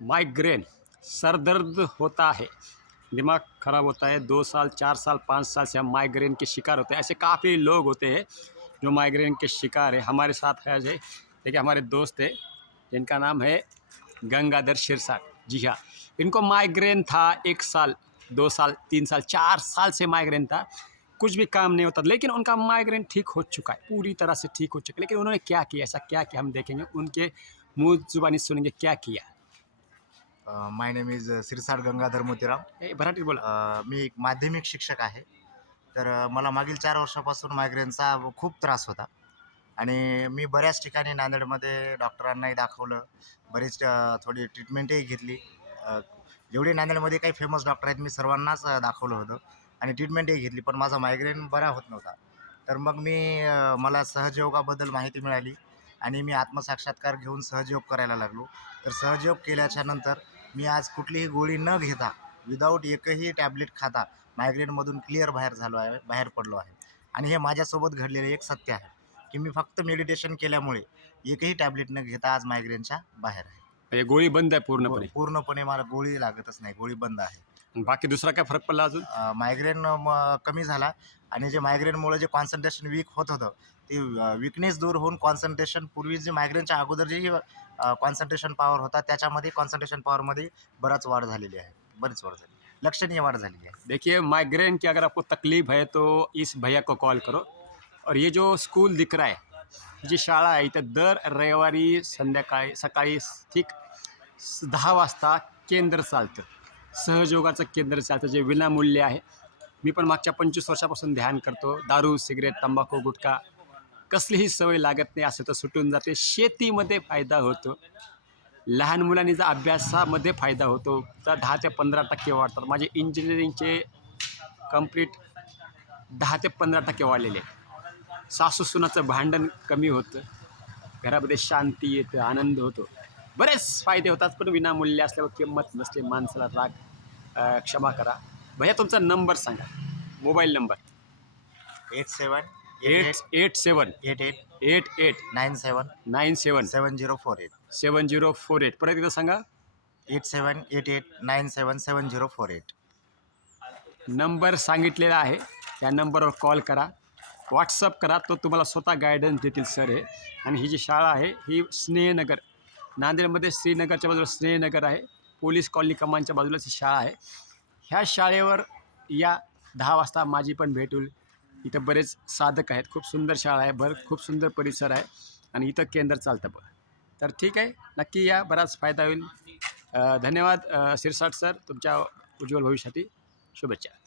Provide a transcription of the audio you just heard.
Migraine, sir दर्द होता है, दिमाग ख़राब होता है, 2 साल 4 साल 5 साल से हम माइग्रेन के शिकार होते हैं। ऐसे काफ़ी लोग होते हैं जो माइग्रेन के शिकार है। हमारे साथ है अजय, देखिए हमारे दोस्त है जिनका नाम है गंगाधर शिरसाट। जी हाँ, इनको माइग्रेन था 1 साल 2 साल 3 साल 4 साल से माइग्रेन था, कुछ भी काम नहीं होता, लेकिन उनका माइग्रेन ठीक हो चुका है, पूरी तरह से ठीक हो चुका है। लेकिन उन्होंने क्या किया, ऐसा क्या किया हम देखेंगे, उनके मुँह ज़ुबानी सुनेंगे क्या किया। My name is Sirsat Gangadhar Motiram. मराठीत बोला. मी एक माध्यमिक शिक्षक आहे. तर मला मागील 4 वर्षापासून मायग्रेनचा खूप त्रास होता आणि मी बऱ्याच ठिकाणी नांदेडमध्ये डॉक्टरांनाही दाखवलं. बरीच थोडी ट्रीटमेंटही घेतली. अ, जेवढे नांदेडमध्ये काही फेमस डॉक्टर आहेत मी सर्वांनाच दाखवलं होतं आणि ट्रीटमेंटही घेतली, पण माझा मायग्रेन बरा होत नव्हता. तर मग मला सहजयोगाबद्दल माहिती मिळाली आणि मी आत्मसाक्षात्कार घेऊन सहजयोग करायला लागलो. तर सहजयोग केल्याच्या नंतर मी आज कुठलीही गोळी न घेता, विदाऊट एकही टॅबलेट खाता मायग्रेनमधून क्लिअर बाहेर पडलो आहे. आणि हे माझ्यासोबत घडलेले एक सत्य आहे की मी फक्त मेडिटेशन केल्यामुळे एकही टॅबलेट न घेता आज मायग्रेनच्या बाहेर आहे. म्हणजे गोळी बंद आहे पूर्णपणे. पूर्णपणे मला गोळी लागतच नाही, गोळी बंद आहे. बाकी दुसरा काय फरक पडला अजून? मायग्रेन कमी झाला आणि जे मायग्रेनमुळे जे कॉन्सन्ट्रेशन वीक होत होतं ते विकनेस दूर होऊन कॉन्सन्ट्रेशन, पूर्वी जे मायग्रेनच्या अगोदर जे कॉन्सन्ट्रेशन पॉवर होता त्याच्यामध्ये कॉन्सन्ट्रेशन पॉवरमध्ये बरीच वाढ झाली, लक्षणीय वाढ झालेली आहे. देखिए माइग्रेन की अगर आपको तकलीफ है तो इस भैया को कॉल करो. और ये जो स्कूल दिख रहा है, जी शाळा आहे इथं दर रविवारी संध्याकाळी सकाळी ठीक 10 वाजता केंद्र चालतं, सहयोगाचं केंद्र चालतं जे विनामूल्य आहे. मी पण मागच्या 25 वर्षापासून ध्यान करतो. दारू सिगरेट तंबाखू गुटखा कसलीही सवय लागत नाही, असं तर सुटून जाते. शेतीमध्ये फायदा होतो, लहान मुलांनी जर अभ्यासामध्ये फायदा होतो तर 10 ते 15% वाढतात. माझे इंजिनिअरिंगचे कंप्लीट 10 ते 15% वाढलेले आहे. सासू सुनाचं भांडण कमी होतं, घरामध्ये शांती येतं, आनंद होतो, बरेच फायदे होतात. पण विनामूल्य असल्यावर किंमत नसते, माणसाला राग क्षमा करा. भैया तुमचा नंबर सांगा, मोबाईल नंबर. 878888977048. 7048. परत एकदा सांगा. 8788977048. नंबर सांगितलेला आहे, त्या नंबरवर कॉल करा, व्हॉट्सअप करा, तो तुम्हाला स्वतः गायडन्स देतील सर हे. आणि ही जी शाळा आहे ही स्नेहनगर, नांदेडमध्ये श्रीनगरच्या बाजूला स्नेहनगर आहे, पोलीस कॉलनी कमानच्या बाजूलाच ही शाळा आहे. ह्या शाळेवर या 10 वाजता माझी पण भेट होईल. इथं बरेच साधक आहेत, खूप सुंदर शाळा आहे, खूप सुंदर परिसर आहे आणि इथं केंद्र चालतं बघा. तर ठीक आहे, नक्की या, बराच फायदा होईल. धन्यवाद शिरसाट सर, तुमच्या उज्ज्वल भविष्यासाठी शुभेच्छा.